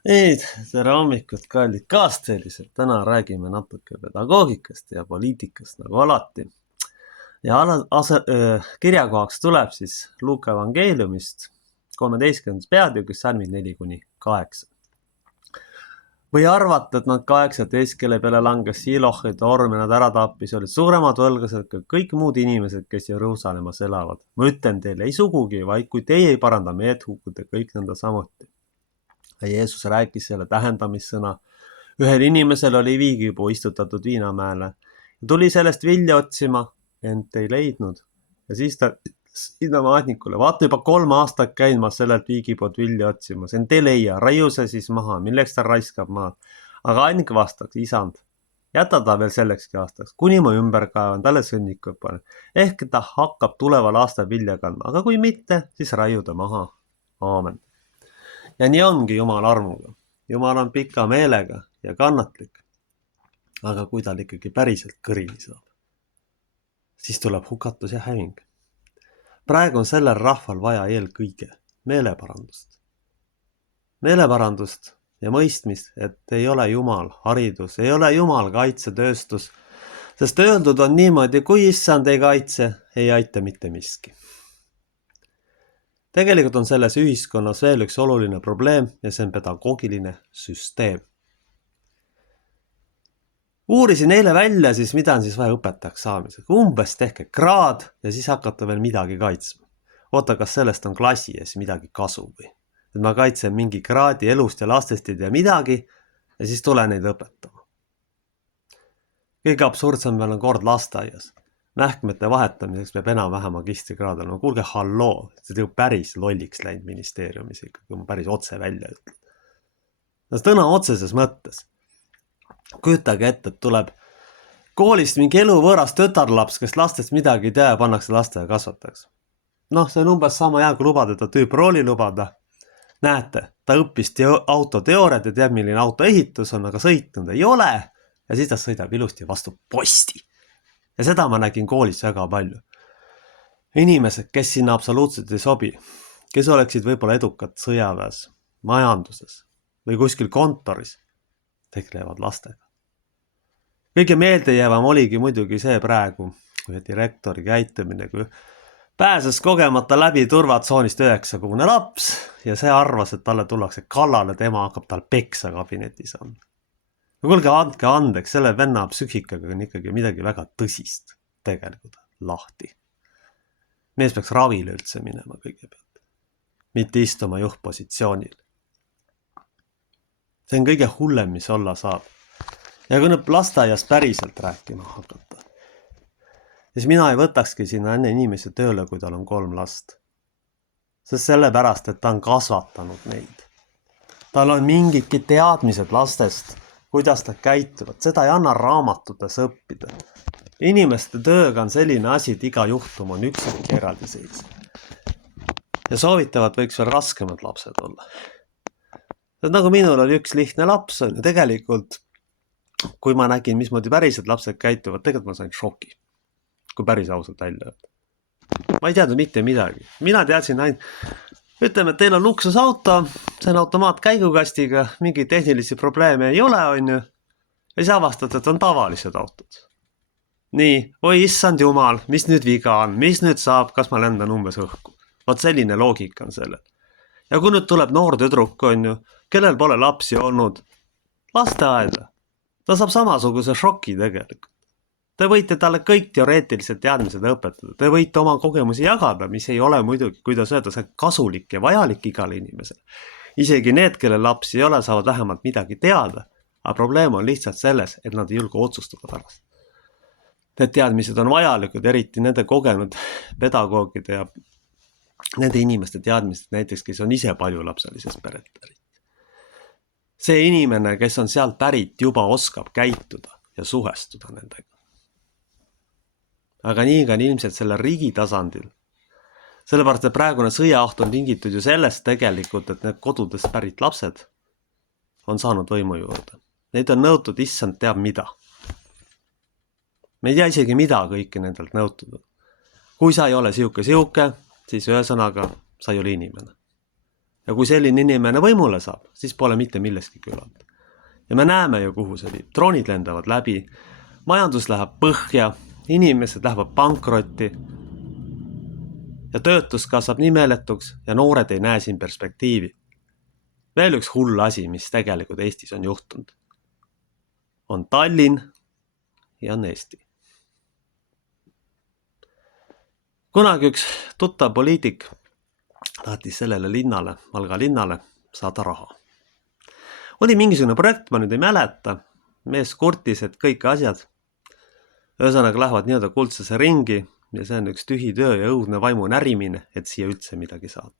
Tere hommikut, kallid kaasteelised. Täna räägime natuke pedagoogikast ja poliitikast nagu alati. Ja kirjakohaks tuleb siis Luuka evangeeliumist 13. peatükis salmid 4-8. Või arvata, et nad 18, kelle peale langes Silohide orm ja nad ära tappis, olid suuremad võlgased kui kõik muud inimesed, kes Jeruusalemmas elavad. Ma ütlen teile, ei sugugi, vaid kui teie ei paranda meed, hukute kõik nõnda samuti. Ja Jeesus rääkis selle tähendamissõna. Ühel inimesel oli viigipuu istutatud viinamäele. Tuli sellest vilja otsima, ent ei leidnud. Ja siis ta viinamaatnikule, vaata juba 3 aastat käin ma sellelt viigipuud vilja otsimas, ent ei leia, raiu see siis maha, milleks ta raiskab maad. Aga aednik vastaks, isand, jäta ta veel sellekski aastaks, kuni ma ümber kaevan, talle sõnnikud panen. Ehk ta hakkab tuleval aastal vilja kandma, aga kui mitte, siis raiu ta maha. Aamen. Ja nii ongi Jumal armuga. Jumal on pika meelega ja kannatlik. Aga kui tal ikkagi päriselt kõrini saab, siis tuleb hukatus ja häving. Praegu on sellel rahval vaja eelkõige meeleparandust. Meeleparandust ja mõistmist, et ei ole Jumal haridus, ei ole Jumal kaitsetööstus, sest öeldud on niimoodi, kui issand ei kaitse, ei aita mitte miski. Tegelikult on selles ühiskonnas veel üks oluline probleem ja see on pedagoogiline süsteem. Uurisin eile välja siis, mida on siis vaja õpetajaks saamiseks. Umbes tehke kraad ja siis hakata veel midagi kaitsma. Oota, kas sellest on klassi ees midagi kasu või? Et ma kaitsen mingi kraadi elust ja lastest ei tea midagi ja siis tule neid õpetama. Kõige absurdsem veel on kord lasteaias. Mähkmete vahetamiseks peab enam-vähem magistrikraad olema. Kuulge, halloo, see ju päris lolliks läinud ministeeriumis ikka, kui ma päris otse välja ütlen. Tõna otseses mõttes. Kujutage ette, et tuleb koolist mingi eluvõõras tütarlaps, kes lastest midagi ei tea ja pannakse lasteaia kasvatajaks. See on umbes sama hea, kui lubada ta tüüprooli lubada. Näete, ta õppis autoteooriat ja teab, milline auto ehitus on, aga sõitnud ei ole ja siis ta sõidab ilusti vastu posti. Ja seda ma nägin koolis väga palju. Inimesed, kes sinna absoluutselt ei sobi, kes oleksid võib-olla edukad sõjaväes, majanduses või kuskil kontoris, tegelevad lastega. Kõige meeldejäävam oligi muidugi see praegu, kui direktori käitumine, kui pääses kogemata läbi turvatsoonist 9-kuune laps ja see arvas, et talle tullakse kallale, tema hakkab tal peksa kabinetis on. Kuulge, andke andeks, selle venna psüühikaga on ikkagi midagi väga tõsist tegelikult lahti. Mees peaks ravile üldse minema kõigepealt, mitte istuma juhtpositsioonil. See on kõige hullem, mis olla saab. Ja kui nüüd lasteaias päriselt rääkima hakata, siis mina ei võtakski sinna enne inimese tööle, kui tal on 3 last. Sest sellepärast, et ta on kasvatanud neid. Tal on mingidki teadmised lastest, kuidas ta käituvad. Seda ei anna raamatutes õppida. Inimeste tööga on selline asi, et iga juhtum on üksik eraldiseis. Ja soovitavad võiks veel raskemad lapsed olla. Nagu minul oli üks lihtne laps, ja tegelikult, kui ma nägin, mismoodi päriselt lapsed käituvad, tegelikult ma sain šoki, kui päris ausalt välja öelda. Ma ei teadnud mitte midagi. Mina teadsin ainult, ütleme, et teil on luksusauto, see on automaatkäigukastiga, mingi tehnilisi probleeme ei ole, on ju, ja siis avastad, et on tavalised autod. Nii, oi issand jumal, mis nüüd viga on, mis nüüd saab, kas ma lendan umbes õhku. Vaat selline loogika on sellel. Ja kui nüüd tuleb noor tüdruk, on ju, kellel pole lapsi olnud, lasteaeda, ta saab samasuguse šoki tegelikult. Te võite talle kõik teoreetilised teadmised õpetada, te võite oma kogemusi jagada, mis ei ole muidugi, kuidas öelda, see kasulik ja vajalik igale inimesele. Isegi need, kelle lapsi ei ole, saavad vähemalt midagi teada, aga probleem on lihtsalt selles, et nad ei julge otsustada pärast. Need teadmised on vajalikud, eriti nende kogenud pedagoogide ja nende inimeste teadmised näiteks, kes on ise paljulapselises peret pärit. See inimene, kes on sealt pärit, juba oskab käituda ja suhestuda nendega. Aga nii on ilmselt selle riigi tasandil. Sellepärast, et praegune sõjaoht on tingitud ju sellest tegelikult, et need kodudest pärit lapsed on saanud võimu juurde. Neid on nõutud, issand teab mida. Me ei tea isegi mida kõike nendelt nõutud on. Kui sa ei ole siuke, siis ühesõnaga sa ei ole inimene. Ja kui selline inimene võimule saab, siis pole mitte millestki küllalt. Ja me näeme ju, kuhu see viib. Droonid lendavad läbi, majandus läheb põhja, inimesed lähevad pankrotti ja töötus kasvab nii meeletuks ja noored ei näe siin perspektiivi. Veel üks hull asi, mis tegelikult Eestis on juhtunud, on Tallinn ja on Eesti. Kunagi üks tuttav poliitik tahtis sellele linnale, Valga linnale saada raha. Oli mingisugune projekt, ma nüüd ei mäleta, mees kurtis, et kõik asjad ühesõnaga lähevad nii-öelda kuldsesse ringi ja see on üks tühi töö ja õudne vaimu närimine, et siia üldse midagi saada.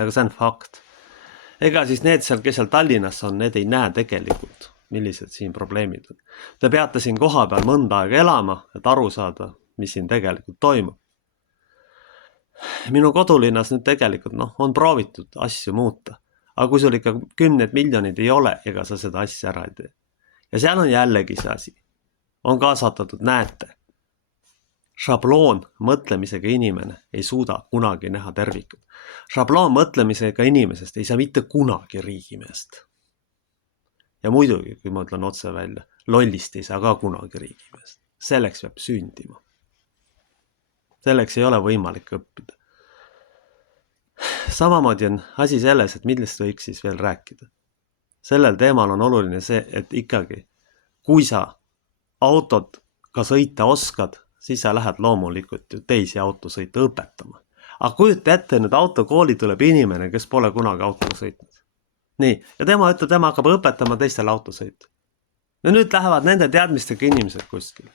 Aga see on fakt. Ega siis need seal, kes seal Tallinnas on, need ei näe tegelikult, millised siin probleemid on. Te peate siin koha peal mõnda aega elama, et aru saada, mis siin tegelikult toimub. Minu kodulinnas nüüd tegelikult on proovitud asju muuta, aga kui sul ikka 10 miljonid ei ole, ega sa seda asja ära ei tee. Ja seal on jällegi see asi. On kaasatatud, näete, šabloon mõtlemisega inimene ei suuda kunagi näha tervikut. Šabloon mõtlemisega inimesest ei saa mitte kunagi riigimeest. Ja muidugi, kui ma ütlen otse välja, lollist ei saa ka kunagi riigimeest. Selleks peab sündima. Selleks ei ole võimalik õppida. Samamoodi on asi selles, et millest võiks siis veel rääkida. Sellel teemal on oluline see, et ikkagi, kui sa autot ka sõita oskad, siis sa lähed loomulikult ju teisi autosõita õpetama. Aga kujuta ette, nüüd autokooli tuleb inimene, kes pole kunagi autoga sõitnud. Nii, ja tema ütleb, tema hakkab õpetama teistele autosõitu. Ja nüüd lähevad nende teadmistega inimesed kuskil.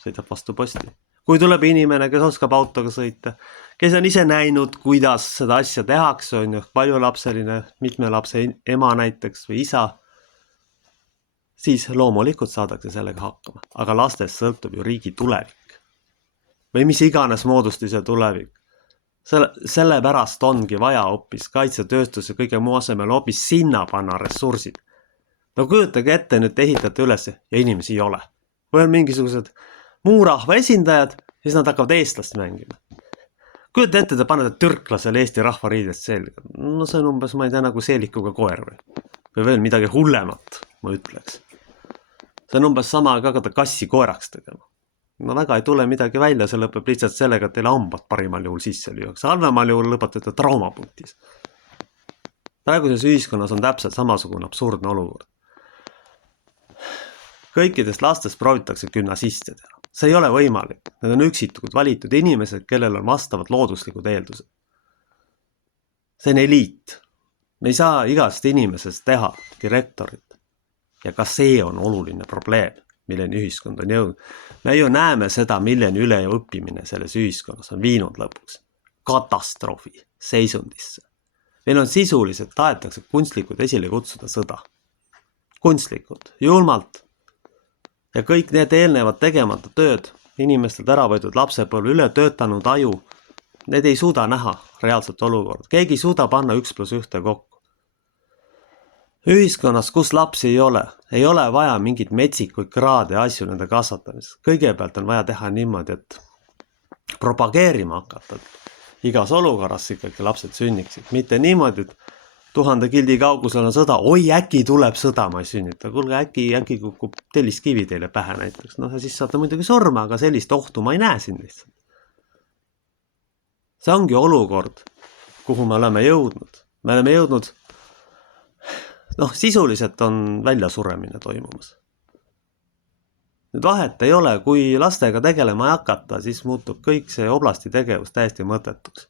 Sõidab vastu posti. Kui tuleb inimene, kes oskab autoga sõita, kes on ise näinud, kuidas seda asja tehakse, on ju paljulapseline, mitme lapse ema näiteks või isa, siis loomulikult saadakse sellega hakkama. Aga lastest sõltub ju riigi tulevik. Või mis iganes moodustise tulevik. Sellepärast ongi vaja hoopis kaitsetööstus ja kõige muu asemel hoopis sinna panna ressursid. No kujutage ette, nüüd ehitate üles ja inimesi ei ole. Või on mingisugused muu rahva esindajad, siis nad hakkavad eestlast mängima. Kujuta ette, te panete türklasele Eesti rahva riidest selga. No see on umbes, ma ei tea, nagu seelikuga koer või veel midagi hullemat, ma ütleks. See on umbes sama, aga hakata kassi koeraks tegema. No väga ei tule midagi välja, see lõpeb lihtsalt sellega, et teile hambad parimal juhul sisse lüüakse. Halvemal juhul lõpetate traumapunktis. Praeguses ühiskonnas on täpselt samasugune absurdne olukord. Kõikidest lastest proovitakse gümnasiste teha. See ei ole võimalik. Need on üksitud valitud inimesed, kellel on vastavad looduslikud eeldused. See on eliit. Me ei saa igast inimesest teha direktorit. Ja ka see on oluline probleem, milleni ühiskond on jõudnud. Me ju näeme seda, milleni üle õppimine selles ühiskonnas on viinud lõpuks katastroofi seisundisse. Meil on sisuliselt tahetakse kunstlikult esile kutsuda sõda. Kunstlikult, julmalt. Ja kõik need eelnevad tegemata tööd, inimestelt ära võetud lapsepõlve üle töötanud aju, need ei suuda näha reaalset olukorda. Keegi ei suuda panna 1+1 kokku. Ühiskonnas, kus lapsi ei ole vaja mingit metsikuid kraade ja asju nende kasvatamiseks. Kõigepealt on vaja teha niimoodi, et propageerima hakata. Igas olukorras ikkagi lapsed sünniksid. Mitte niimoodi, et 1000 kildi kaugusel on sõda. Oi, äkki tuleb sõda, ma ei sünnita. Kuulge, äkki kukub telliskivi teile pähe näiteks. No ja siis saate muidugi surma, aga sellist ohtu ma ei näe siin lihtsalt. See ongi olukord, kuhu me oleme jõudnud. Me oleme jõudnud sisuliselt on väljasuremine toimumas. Nüüd vahet ei ole, kui lastega tegelema ei hakata, siis muutub kõik see oblasti tegevus täiesti mõttetuks.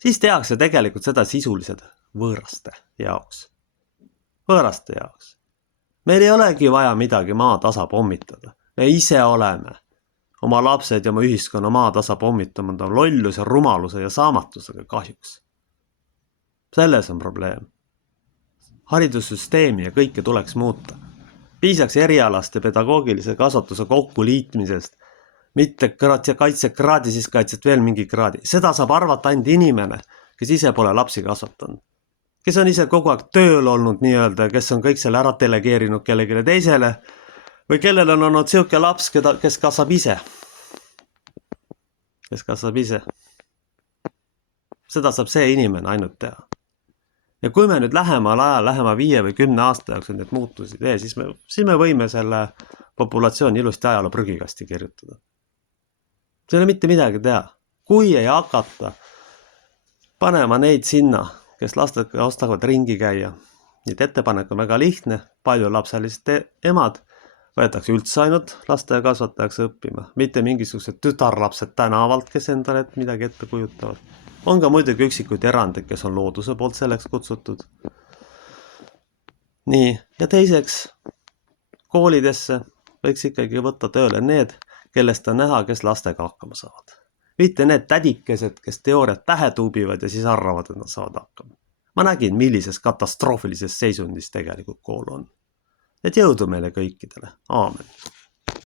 Siis tehakse tegelikult seda sisulised võõraste jaoks. Võõraste jaoks. Meil ei olegi vaja midagi maatasa pommitada. Me ise oleme oma lapsed ja oma ühiskonna maatasa pommitama lolluse, rumaluse ja saamatusega kahjuks. Selles on probleem. Haridussüsteemi ja kõike tuleks muuta. Piisaks erialast ja pedagoogilise kasvatuse kokkuliitmisest, mitte kaitsekraadi, siis kaitset veel mingi kraadi. Seda saab arvata ainult inimene, kes ise pole lapsi kasvatanud. Kes on ise kogu aeg tööl olnud nii-öelda, kes on kõik selle ära delegeerinud kellegile teisele või kellel on olnud siuke laps, kes kasvab ise. Kes kasvab ise. Seda saab see inimene ainult teha. Ja kui me nüüd lähemal ajal, lähema 5 või 10 aasta jooksul need muutusi tee, siis me võime selle populatsiooni ilusti ajaloo prügikasti kirjutada. See ei ole mitte midagi teha. Kui ei hakata panema neid sinna, kes lastega ostavad ringi käia. Nii et ettepanek on väga lihtne, palju lapselised emad võetakse üldse ainult laste kasvatajaks õppima, mitte mingisugused tütarlapsed tänavalt, kes endale midagi ette kujutavad. On ka muidugi üksikuid erandeid, kes on looduse poolt selleks kutsutud. Nii, ja teiseks, koolidesse võiks ikkagi võtta tööle need, kellest on näha, kes lastega hakkama saavad. Mitte need tädikesed, kes teooriat pähe tuubivad ja siis arvavad, et nad saavad hakkama. Ma nägin, millises katastroofilises seisundis tegelikult kool on. Et jõudu meile kõikidele. Aamen.